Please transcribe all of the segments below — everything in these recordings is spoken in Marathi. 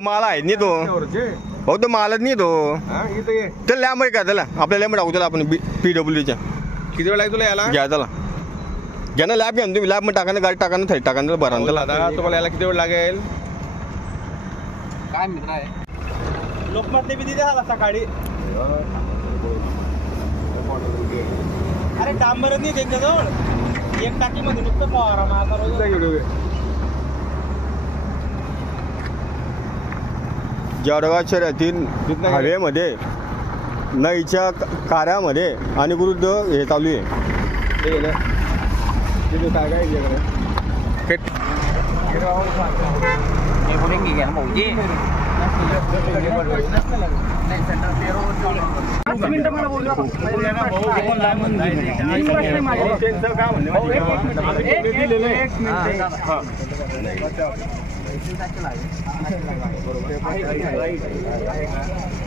माल आहे नाही तो भाऊ तो मालच नाही तो त्याला लॅम्ब आहे का त्याला आपल्या लॅम्ब टाकू त्याला आपण PWच्या किती वेळ लागेल तुला याला घ्या त्याला घ्या ना लॅब घ्या तुम्ही लॅब मध्ये टाका गाडी टाका थैट टाका भरा त्याला दादा तुम्हाला याला किती वेळ लागेल काय मित्र आहे लोकमतने बी दिले झाला सकाळी अरे डांबरच नाही त्यांच्याजवळ एक टाकीमध्ये नुसतं फवारा मारा जळगाव शहरातील हवेमध्ये नईच्या कार्यामध्ये आणि विरुद्ध हे चालू आहे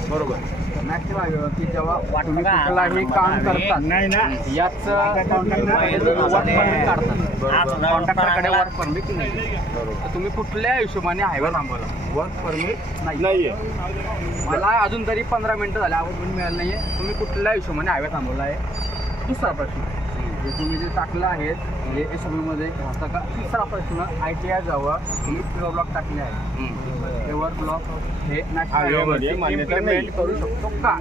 बरोबर की जेव्हा तुम्ही कुठलाही काम करतात नाही ना याच कॉन्ट्रॅक्टरकडे वर्क परमिट नाही तर तुम्ही कुठल्या हिशोबाने हायवे थांबवला वर्क परमिट नाहीये मला अजून तरी 15 मिनिटं झाले आवाज मिळालं नाहीये तुम्ही कुठल्या हिशोबाने हायवे थांबवला आहे दुसरा प्रश्न तुम्ही जे टाकलं आहेत म्हणजे SOB मध्ये होता का तिसरा प्रश्न ITI जवळ तुम्ही पेवर ब्लॉक टाकले आहे पेवर ब्लॉक हे नॅशनल इम्प्लिमेंट करू शकतो का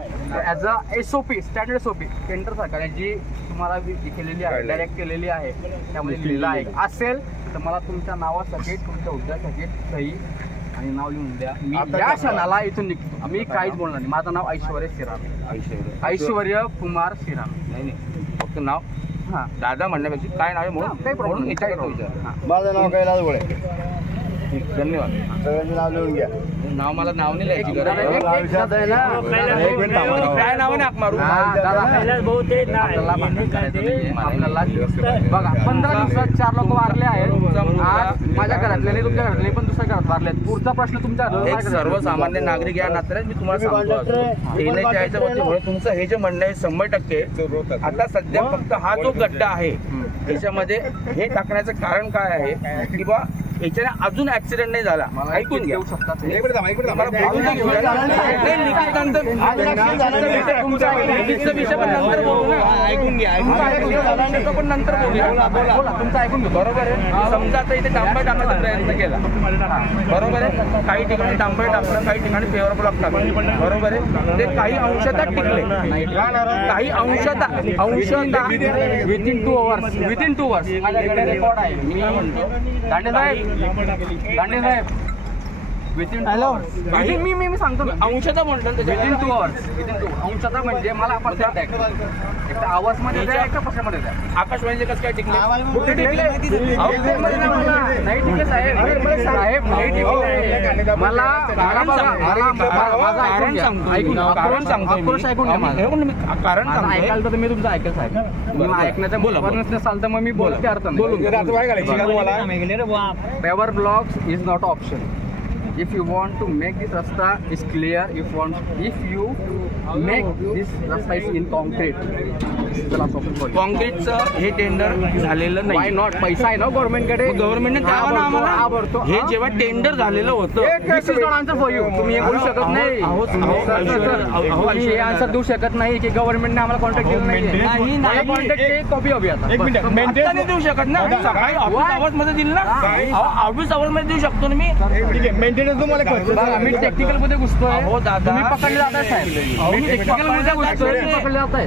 as a SOP standard SOP केंद्र सरकारने जी तुम्हाला केलेली आहे डायरेक्ट केलेली आहे त्यामध्ये लिहिलं आहे असेल तर मला तुमच्या नावासाठी तुमच्या हुद्द्यासाठी सही आणि नाव लिहून द्या मी या क्षणाला इथून निघतो मी काहीच बोलणार नाही माझं नाव ऐश्वर्य श्रीराम ऐश्वर्य कुमार श्रीराम नाही फक्त नाव हां दादा म्हणण्यापेक्षा काय नाव आहे म्हणून काही प्रॉब्लेम नाही माझं नाव कैलास गोळे धन्यवाद सगळ्यांचं नाव लिहून घ्या नाव मला नाव नाही लिहायची गरज काय नाव नाही मारू बघा 15 दिवसात 4 लोक वारले आहेत आज माझ्या घरातले नाही तुमच्या घरातले पण दुसऱ्या घरात वारले आहेत पुढचा प्रश्न तुमच्या सर्वसामान्य नागरिक या नात्याने मी तुम्हाला सांगतो तुमचं हे जे म्हणणं आहे 100% आता सध्या फक्त हा जो गड्डा आहे त्याच्यामध्ये हे टाकण्याचं कारण काय आहे की बा याच्याने अजून ऍक्सिडेंट नाही झाला ऐकून घेऊ शकतात विषय पण नंतर बोलू ऐकून घ्या पण नंतर तुमचं ऐकून घेऊ बरोबर आहे समजा आता इथे डांबर टाकण्याचा प्रयत्न केला बरोबर आहे काही ठिकाणी डांबर टाकलं काही ठिकाणी पेवर ब्लॉक टाकलं बरोबर आहे ते काही अंशतः टिकले काही अंशतः विथिन 2 आवर्स माझ्याकडे रेकॉर्ड आहे मी म्हणतो दांडे साहेब विथिन मी सांगतो अंशतः म्हणतो विथिन 2 आवर्स अंशतः म्हणजे मला आपण एक आवाज मध्ये द्या एका प्रश्नामध्ये द्या आकाशवाणीचे कसं काय टिकले कुठे टिकले नाही टिकले साहेब नाही टिकले मला कारण ऐकायला तर मी तुमचं ऐकेल साहेब मला ऐकण्याचा बोला नसाल तर मग मी बोलते अर्थ पेवर blocks is not option if you want to make this rasta is clear if you make this rasta is in concrete कॉन्क्रीटचं हे टेंडर झालेलं नाही. वाय नॉट पैसा आहे ना गव्हर्नमेंटकडे गव्हर्नमेंटने द्यावा ना आम्हाला हे जेव्हा टेंडर झालेलं होतं this is not answer for you तुम्ही हे बोलू शकत नाही हे आन्सर देऊ शकत नाही की गव्हर्नमेंटने आम्हाला कॉन्ट्रॅक्ट दिलं नाही मला कॉन्ट्रॅक्टची कॉपी हवी आता एक मिनिट मेंटेनन्स देऊ शकत ना सकाळी ऑफिस आवर्स मध्ये दिलं ना ऑफिस आवर्स मध्ये देऊ शकतो ना मी ठीक आहे मेंटेनन्स तुम्हाला खर्च मी टेक्निकल मध्ये घुसतोय हो दादा तुम्ही पकडले जात आहे साहेब मी टेक्निकल मध्ये घुसतोय पकडले जात आहे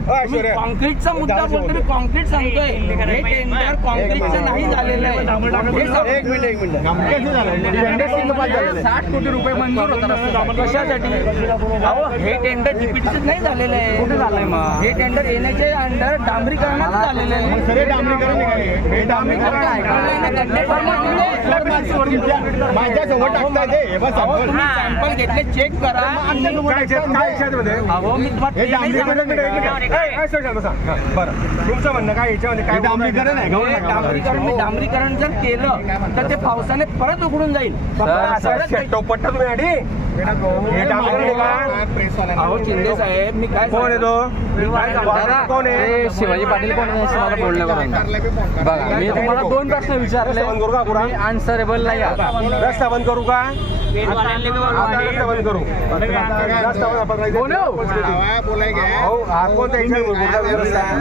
कॉन्क्रीटचा मुद्दा बोलतो मी कॉन्क्रीट सांगतोय हे टेंडर कॉन्क्रीटचं नाही झालेलं आहे एक मिनिट कसं झालं 60 कोटी रुपये मंजूर होतात कशासाठी अहो हे टेंडर DPTचं नाही झालेलं आहे कुठे झालंय मग हे टेंडर येण्याचे अंडर डांबरीकरणात झालेलं आहे सगळे डांबरीकरण हे डांबरीकरण माझ्यासमोर टाकताय ते बस तुम्ही सॅम्पल घेतले चेक करा अहो मी बरं तुमचं म्हणणं काय याच्यामध्ये काय डांबरीकरण आहे डांबरीकरण जर केलं तर ते पावसाने परत उघडून जाईल पट्टा तुम्ही अहो शिंदे साहेब मी काय कोण आहे तो? कोण आहे? शिवाजी पाटील कोण आहे असं मला बोलणं करून बघा. मी तुम्हाला 2 प्रश्न विचारले, मी आन्सरेबल नाही आहात. रस्ता बंद करू का? रस्ता बंद करू. कोण आहे? कोणता इशू?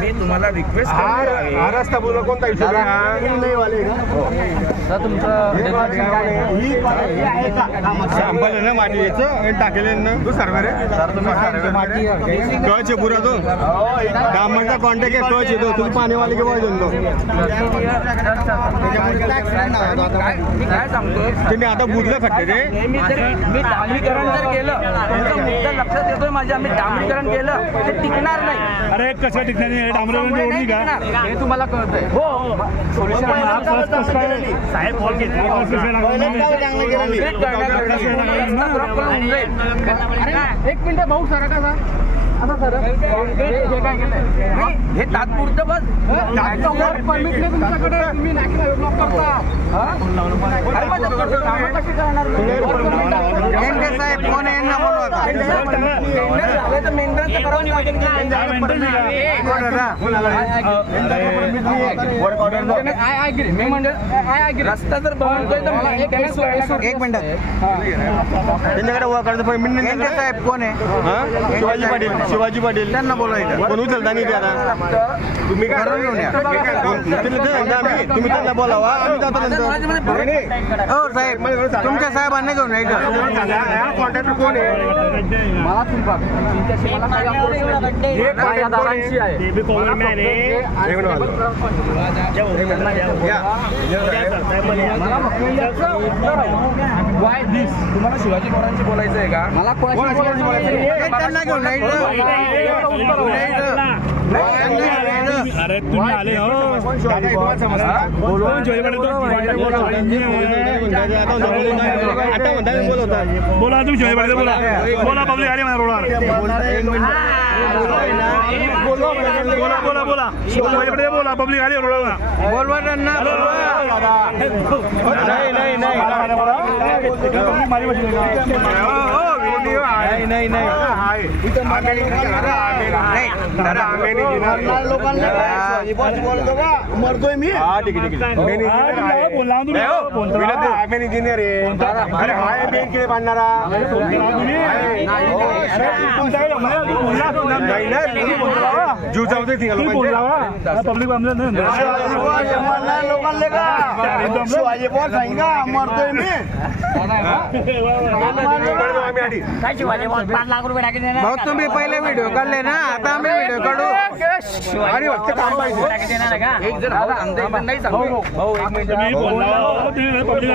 मी तुम्हाला रिक्वेस्ट हा रस्ता बोल कोणता इशू? तर तुमचं संपलं ना माटी याचं टाकेल ना तू सर्व रे कळचे पुरा तो डांबरचा कॉन्टॅक्ट आहे कळचे तो तुम्ही पाणीवाले केव्हा देऊन तो मी काय सांगतोय, त्यांनी आता बुजलं खट्टे रे. मी डांबरीकरण जर केलं, तुमचा मुद्दा लक्षात येतोय माझ्या, मी डांबरीकरण केलं ते टिकणार नाही. अरे कसं टिकणार नाही? डांबरीकरण जोडली का? हे तुम्हाला कळतंय? हो. साहेब बोल घेतली एक मिनिट भाऊ सर का आता सर हे काय केलंय? हे तात्पुरतं बस परमिट नाही तुमच्याकडे, तुम्ही नॅशनल ब्लॉक करता. साहेब कोण आहे यांना बोलवता? रस्ता जर बनवतोय तर मला एक मिनिट त्यांच्याकडे वर्करचं परमिट नाही. साहेब कोण आहे? शिवाजी पाटील त्यांना बोलायचं पण उचलता नाही आता तुम्ही काय तुम्ही त्यांना बोलावा आम्ही जातो नंतर. हो साहेब तुमच्या साहेबांना घेऊन कॉन्ट्रॅक्टर कोण आहे? मला तुमच्याशी मला काही दारांशी आहे. ते बी गव्हर्नमेंट आहे. वाय दिस तुम्हाला शिवाजी महाराजांशी बोलायचं आहे का? मला कोणाशी बोलायचं? त्यांना घेऊन अरे तुम्ही आले हो बोला तुम्ही शिवाजी पाटील बोला बोला पब्लिक आली मला रोडवर बोला बोला बोला शिवाजी पाटील बोला पब्लिक आली रोडवर बोलवा त्यांना. नाही मरतोय मी इंजिनियर आहे. अरे हाय बँकेने बांधणारा जीव चावते पब्लिक शिवाजी बोल सांगा मरतोय मी. भाऊ तुम्ही पहिले व्हिडिओ काढले ना, आता आम्ही व्हिडिओ काढू. आणि फक्त काम पाहिजे. एक जर अंदाज नाही सांगू भाऊ, एक मिनिट. पब्लिक